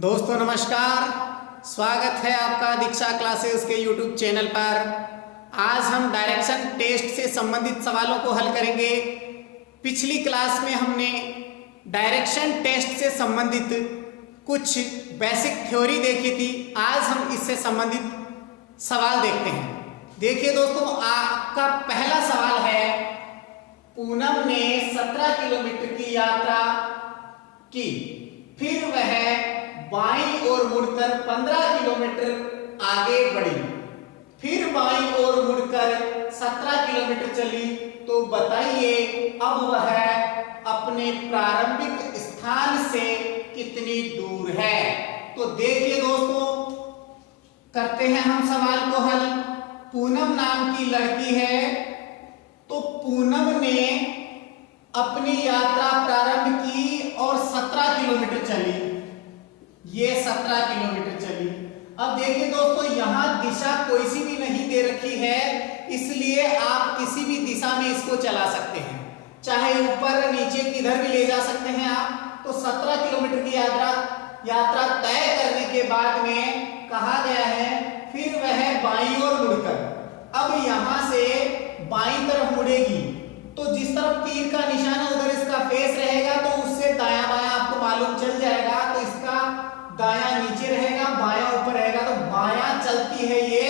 दोस्तों नमस्कार, स्वागत है आपका दीक्षा क्लासेस के YouTube चैनल पर। आज हम डायरेक्शन टेस्ट से संबंधित सवालों को हल करेंगे। पिछली क्लास में हमने डायरेक्शन टेस्ट से संबंधित कुछ बेसिक थ्योरी देखी थी। आज हम इससे संबंधित सवाल देखते हैं। देखिए दोस्तों, आपका पहला सवाल है, पूनम ने 17 किलोमीटर की यात्रा की, फिर वह बाईं ओर मुड़कर 15 किलोमीटर आगे बढ़ी, फिर बाईं ओर मुड़कर 17 किलोमीटर चली, तो बताइए अब वह अपने प्रारंभिक स्थान से कितनी दूर है। तो देखिए दोस्तों, करते हैं हम सवाल को हल। पूनम नाम की लड़की है, तो पूनम ने अपनी यात्रा प्रारंभ की और 17 किलोमीटर चली। ये 17 किलोमीटर चली। अब देखिए दोस्तों, यहां दिशा कोई सी भी नहीं दे रखी है, इसलिए आप किसी भी दिशा में इसको चला सकते हैं, चाहे ऊपर नीचे किधर भी ले जा सकते हैं आप। तो 17 किलोमीटर की यात्रा तय करने के बाद में कहा गया है, फिर वह बाईं ओर मुड़कर, अब यहां से बाईं तरफ मुड़ेगी, तो जिस तरफ तीर का निशान है उधर इसका फेस रहेगा, तो उससे दायां बायां आपको मालूम चल जाएगा। तो इसका दायां नीचे रहेगा, बायां ऊपर रहेगा, तो बायां चलती है ये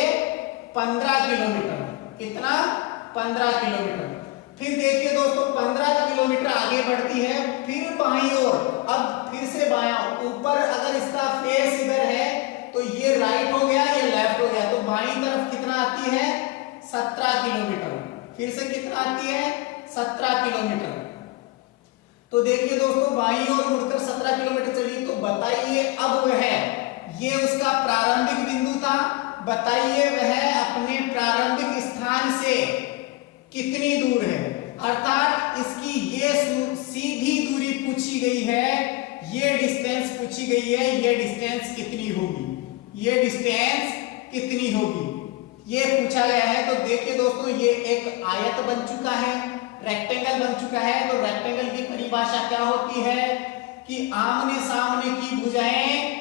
15 किलोमीटर। कितना? 15 किलोमीटर। फिर देखिए दोस्तों, 15 किलोमीटर आगे बढ़ती है, फिर बाईं ओर, अब फिर से बायां, ऊपर अगर इसका फेस इधर है तो ये राइट हो गया, ये लेफ्ट हो गया, तो बाईं तरफ कितना आती है? 17 किलोमीटर। फिर से कितना आती है? 17 किलोमीटर। तो देखिए दोस्तों, बाईं ओर मुड़कर 17 किलोमीटर चली, तो बताइए अब वह, ये उसका प्रारंभिक बिंदु था, बताइए वह अपने प्रारंभिक स्थान से कितनी दूर है। अर्थात इसकी ये सीधी दूरी पूछी गई है, ये डिस्टेंस पूछी गई है, ये डिस्टेंस कितनी होगी, ये डिस्टेंस कितनी होगी, ये पूछा गया है। तो देखिए दोस्तों, ये एक आयत बन चुका है, रेक्टेंगल बन चुका है। तो रेक्टेंगल की परिभाषा क्या होती है कि आमने सामने की भुजाएं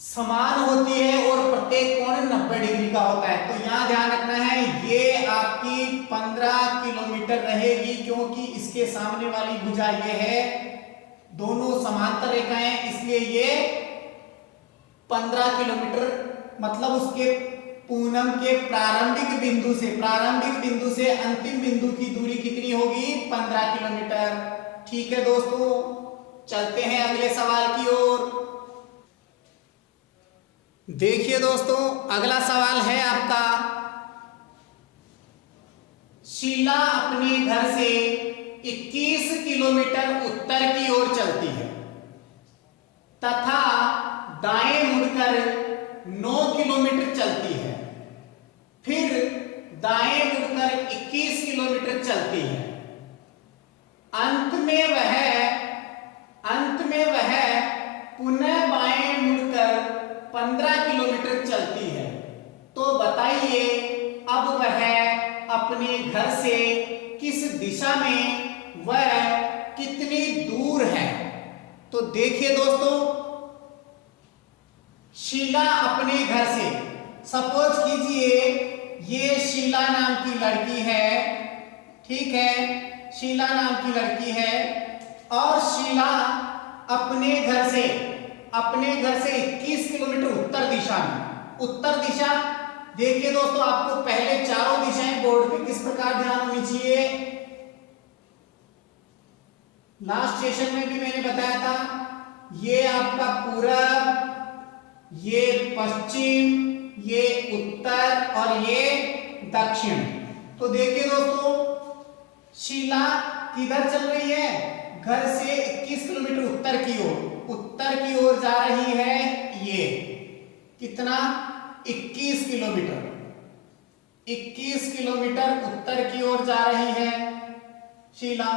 समान होती है और प्रत्येक कोण 90 डिग्री का होता है। तो यहां ध्यान रखना है, ये आपकी 15 किलोमीटर रहेगी, क्योंकि इसके सामने वाली भुजा ये है, दोनों समांतर रेखाएं, इसलिए ये 15 किलोमीटर, मतलब उसके पूनम के प्रारंभिक बिंदु से अंतिम बिंदु की दूरी कितनी होगी? 15 किलोमीटर। ठीक है दोस्तों, चलते हैं अगले सवाल की ओर। देखिए दोस्तों, अगला सवाल है आपका, शीला अपने घर से 21 किलोमीटर उत्तर की ओर चलती है तथा दाएं मुड़कर 9 किलोमीटर चलती है, फिर दाएं मुड़कर 21 किलोमीटर चलती है, अंत में वह पुनः बाएं मुड़कर 15 किलोमीटर चलती है। तो बताइए अब वह अपने घर से किस दिशा में वह कितनी दूर है। तो देखिए दोस्तों, शीला अपने घर से, सपोज कीजिए ये शीला नाम की लड़की है, ठीक है, शीला नाम की लड़की है, और शीला अपने घर से 21 किलोमीटर उत्तर दिशा। देखिए दोस्तों, आपको पहले चारों दिशाएं बोर्ड पे किस प्रकार ध्यान होनी चाहिए, लास्ट सेशन में भी मैंने बताया था, ये आपका पूरब, ये पश्चिम, ये उत्तर और ये दक्षिण। तो देखिए दोस्तों, शीला किधर चल रही है? घर से 21 किलोमीटर उत्तर की ओर जा रही है। ये कितना? 21 किलोमीटर उत्तर की ओर जा रही है शीला,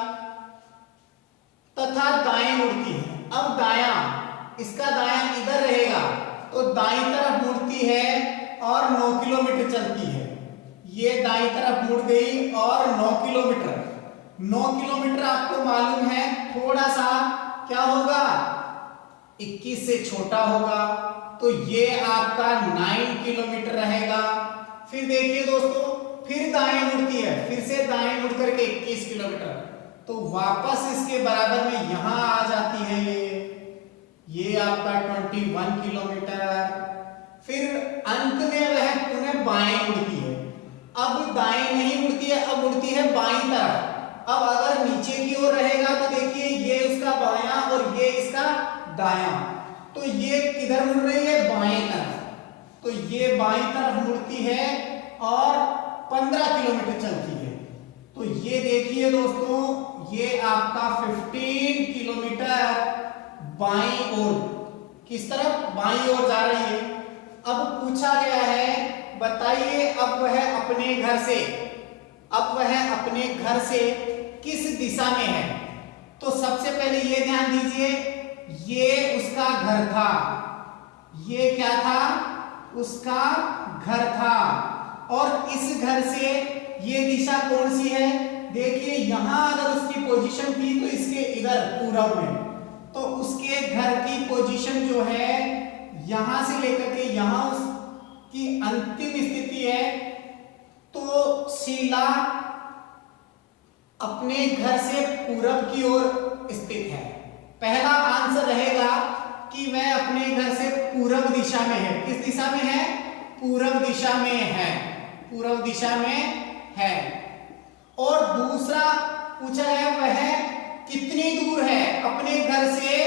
तथा दाएं मुड़ती है। अब दायां, इसका दायां इधर रहेगा, तो दाईं तरफ मुड़ती है और 9 किलोमीटर चलती है। ये दाईं तरफ मुड़ गई और 9 किलोमीटर आपको मालूम है, थोड़ा सा क्या होगा, 21 से छोटा होगा, तो ये आपका 9 किलोमीटर रहेगा। फिर देखिए दोस्तों, फिर दाएं मुड़ती है, फिर से दाएं मुड़ करके 21 किलोमीटर, तो वापस इसके बराबर में यहां आ जाती है ये आपका 21 किलोमीटर। फिर अंत में वह पुनः बाएं मुड़ती है। अब दाएं नहीं मुड़ती है, अब मुड़ती है बाईं तरफ। अब अगर नीचे की ओर रहेगा तो देखिए ये उसका बायां और ये इसका दायां, तो ये किधर मुड़ रही है, बाएं तरफ, तो ये बाईं तरफ मुड़ती है और 15 किलोमीटर चलती है। तो ये देखिए दोस्तों, ये आपका 15 किलोमीटर बाईं ओर, किस तरफ, बाईं ओर जा रही है। अब पूछा गया है, बताइए अब वह अपने घर से किस दिशा में है। तो सबसे पहले ये ध्यान दीजिए, ये उसका घर था, ये क्या था, उसका घर था, और इस घर से ये दिशा कौन सी है, देखिए यहां अगर उसकी पोजीशन थी तो इसके इधर पूरब में, तो उसके घर की पोजीशन जो है यहां से लेकर के यहां उसकी अंतिम स्थिति है। तो शीला अपने घर से पूरब की ओर स्थित है। पहला आंसर रहेगा कि वह अपने घर से पूरब दिशा में है। किस दिशा में है, पूरब दिशा में है, पूरब दिशा में है। और दूसरा पूछा है वह कितनी दूर है, अपने घर से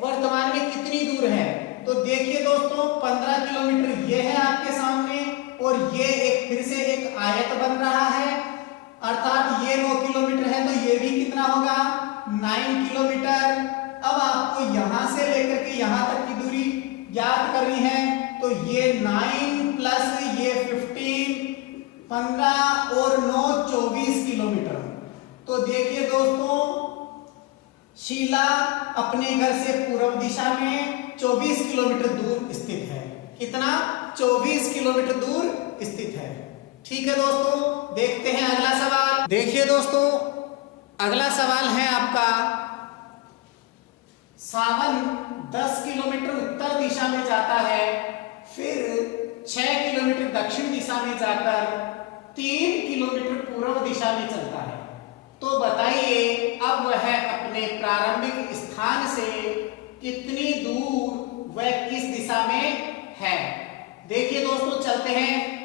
वर्तमान में कितनी दूर है। तो देखिए दोस्तों, 15 किलोमीटर ये है आपके सामने, और ये एक फिर से एक आयत बन रहा है, अर्थात ये 9 किलोमीटर है, तो ये भी कितना होगा, 9 किलोमीटर। अब आपको यहां से लेकर के यहां तक की दूरी ज्ञात करनी है, तो ये 9 प्लस ये 15, 15 और 9 24 किलोमीटर। तो देखिए दोस्तों, शीला अपने घर से पूर्व दिशा में 24 किलोमीटर दूर स्थित है। कितना, 24 किलोमीटर दूर स्थित है। ठीक है दोस्तों, देखते हैं अगला सवाल। देखिए दोस्तों, अगला सवाल है आपका, सावन 10 किलोमीटर उत्तर दिशा में जाता है, फिर 6 किलोमीटर दक्षिण दिशा में जाकर 3 किलोमीटर पूर्व दिशा में चलता है। तो बताइए अब वह अपने प्रारंभिक स्थान से कितनी दूर वह किस दिशा में है। देखिए दोस्तों, चलते हैं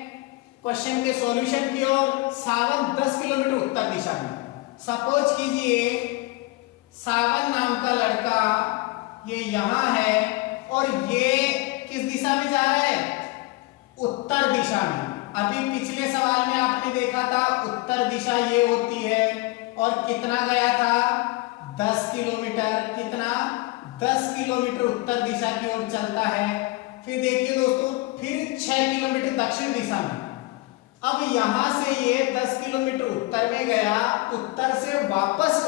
क्वेश्चन के सॉल्यूशन की ओर। सावन 10 किलोमीटर उत्तर दिशा में, सपोज कीजिए सावन नाम का लड़का ये यहां है और ये किस दिशा में जा रहा है, उत्तर दिशा में। अभी पिछले सवाल में आपने देखा था उत्तर दिशा ये होती है, और कितना गया था, 10 किलोमीटर। कितना, 10 किलोमीटर उत्तर दिशा की ओर चलता है। फिर देखिए दोस्तों, फिर 6 किलोमीटर दक्षिण दिशा में। अब यहां से ये 10 किलोमीटर उत्तर में गया, उत्तर से वापस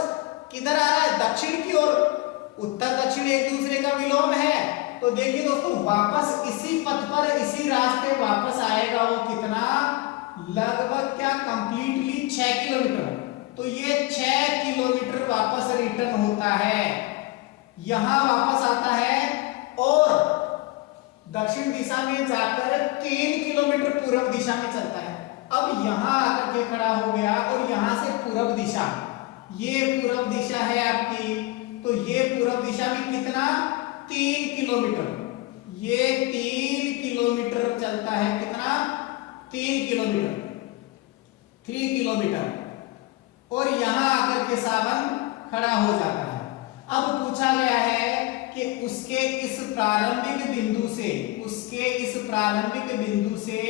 किधर आ रहा है, दक्षिण की ओर। उत्तर दक्षिण एक दूसरे का विलोम है, तो देखिए दोस्तों वापस इसी पथ पर, इसी रास्ते वापस आएगा। वो कितना, लगभग क्या, कंप्लीटली 6 किलोमीटर। तो ये 6 किलोमीटर वापस रिटर्न होता है, यहां वापस आता है, और दक्षिण दिशा में जाकर 3 किलोमीटर पूर्व दिशा में चलता है। अब यहां आकर के खड़ा हो गया, और यहां से पूर्व दिशा, ये पूर्व दिशा है आपकी, तो ये पूर्व दिशा में कितना, 3 किलोमीटर। ये 3 किलोमीटर चलता है, कितना, 3 किलोमीटर, 3 किलोमीटर। और यहां आकर के सावन खड़ा हो जाता है। अब पूछा गया है कि उसके इस प्रारंभिक बिंदु से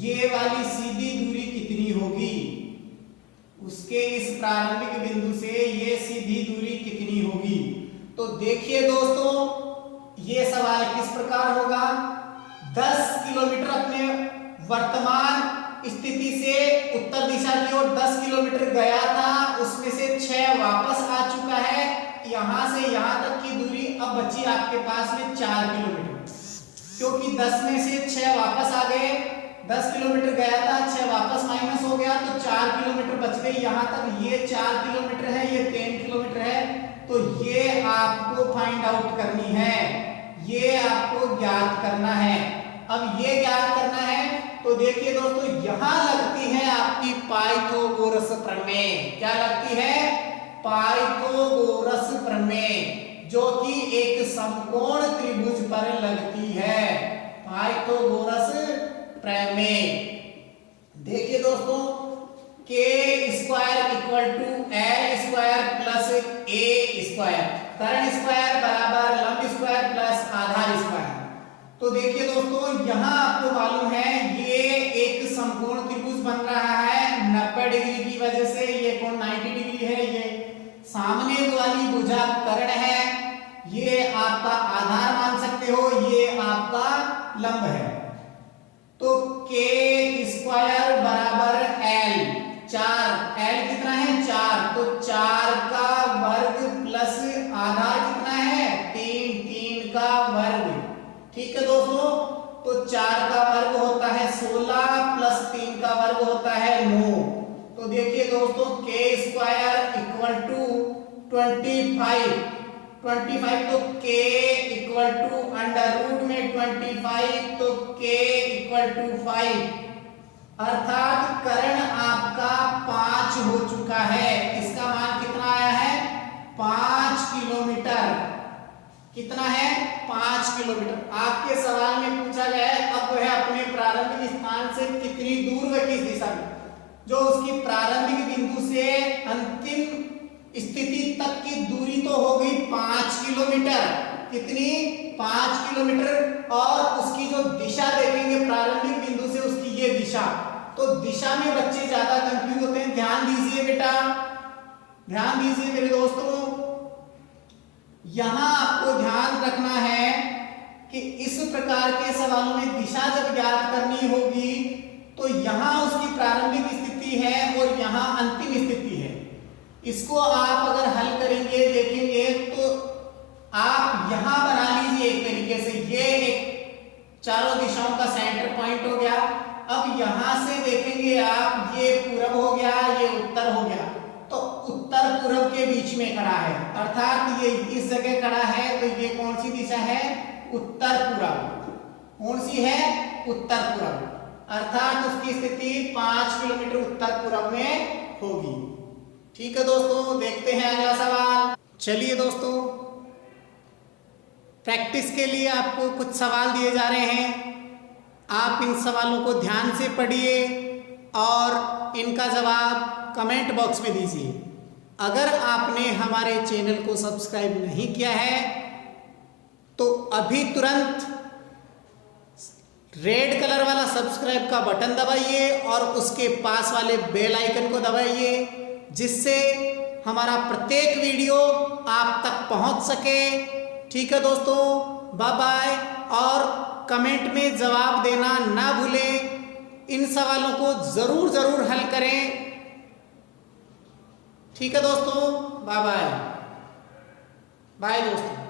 ये वाली सीधी दूरी कितनी होगी, उसके इस प्रारंभिक बिंदु से ये सीधी दूरी कितनी होगी। तो देखिए दोस्तों, ये सवाल किस प्रकार होगा, 10 किलोमीटर अपने वर्तमान स्थिति से उत्तर दिशा की ओर 10 किलोमीटर गया था, उसमें से 6 वापस आ चुका है। यहां से यहां तक की दूरी अब बची आपके पास में 4 किलोमीटर, क्योंकि 10 में से 6 वापस आ गए। 10 किलोमीटर गया था, 6 वापस माइनस हो गया, तो 4 किलोमीटर बच गई। यहां तक ये 4 किलोमीटर है, ये 3 किलोमीटर है, तो ये आपको फाइंड आउट करनी है, ये आपको ज्ञात करना है। अब ये ज्ञात करना है तो देखिए दोस्तों, यहां लगती है आपकी पाइथागोरस प्रमेय। क्या लगती है? पाइथागोरस प्रमेय, जो कि एक समकोण त्रिभुज पर लगती है। पाइथागोरस प्रमेय। देखिए दोस्तों, K square equal to L square plus A square, कर्ण स्क्वायर बराबर लंब स्क्वायर प्लस आधार स्क्वायर। तो देखिए दोस्तों, यहां आपको मालूम है ये एक समकोण त्रिभुज बन रहा है 90 डिग्री की वजह से। ये कोण 90 डिग्री है। ये सामने वाली भुजा कर्ण है, ये आपका आधार मान सकते हो, ये आपका लंब है। तो के स्क्वायर बराबर एल, 4, एल कितना है? 4, तो 4 का वर्ग प्लस आधार कितना है? 3, 3 का वर्ग। ठीक है दोस्तों, तो 4 का वर्ग होता है 16 प्लस 3 का वर्ग होता है 9। तो देखिए दोस्तों, के स्क्वायर इक्वल टू 25, तो के इक्वल टू अंडर रूट में 25, तो के इक्वल टू 5, अर्थात कर्ण आपका 5 हो चुका है। इसका मान कितना आया है? 5 किलोमीटर। कितना है? 5 किलोमीटर। आपके सवाल में पूछा गया है अब वह अपने प्रारंभिक स्थान से कितनी दूर व किस दिशा में, जो उसकी प्रारंभिक बिंदु से अंतिम स्थिति तक की दूरी तो हो गई 5 किलोमीटर। कितनी? 5 किलोमीटर। और उसकी जो दिशा देखेंगे प्रारंभिक बिंदु से, उसकी ये दिशा, तो दिशा में बच्चे ज्यादा कंफ्यूज होते हैं। ध्यान दीजिए बेटा, ध्यान दीजिए मेरे दोस्तों, यहां आपको ध्यान रखना है कि इस प्रकार के सवालों में दिशा जब ज्ञात करनी होगी तो यहां उसकी प्रारंभिक स्थिति है और यहां अंतिम स्थिति है। इसको आप अगर हल करेंगे, देखेंगे, तो आप यहां बना लीजिए एक तरीके से, ये एक चारों दिशाओं का सेंटर पॉइंट हो गया। अब यहां से देखेंगे आप, ये पूरब हो गया, ये उत्तर हो गया, तो उत्तर पूरब के बीच में खड़ा है, अर्थात ये इस जगह खड़ा है। तो ये कौन सी दिशा है? उत्तर पूरब। कौन सी है? उत्तर पूरब। अर्थात उसकी स्थिति 5 किलोमीटर उत्तर पूरब में होगी। ठीक है दोस्तों, देखते हैं अगला सवाल। चलिए दोस्तों, प्रैक्टिस के लिए आपको कुछ सवाल दिए जा रहे हैं। आप इन सवालों को ध्यान से पढ़िए और इनका जवाब कमेंट बॉक्स में दीजिए। अगर आपने हमारे चैनल को सब्सक्राइब नहीं किया है तो अभी तुरंत रेड कलर वाला सब्सक्राइब का बटन दबाइए और उसके पास वाले बेल आइकन को दबाइए, जिससे हमारा प्रत्येक वीडियो आप तक पहुंच सके। ठीक है दोस्तों, बाय बाय। और कमेंट में जवाब देना ना भूलें। इन सवालों को जरूर हल करें। ठीक है दोस्तों, बाय बाय। बाय दोस्तों।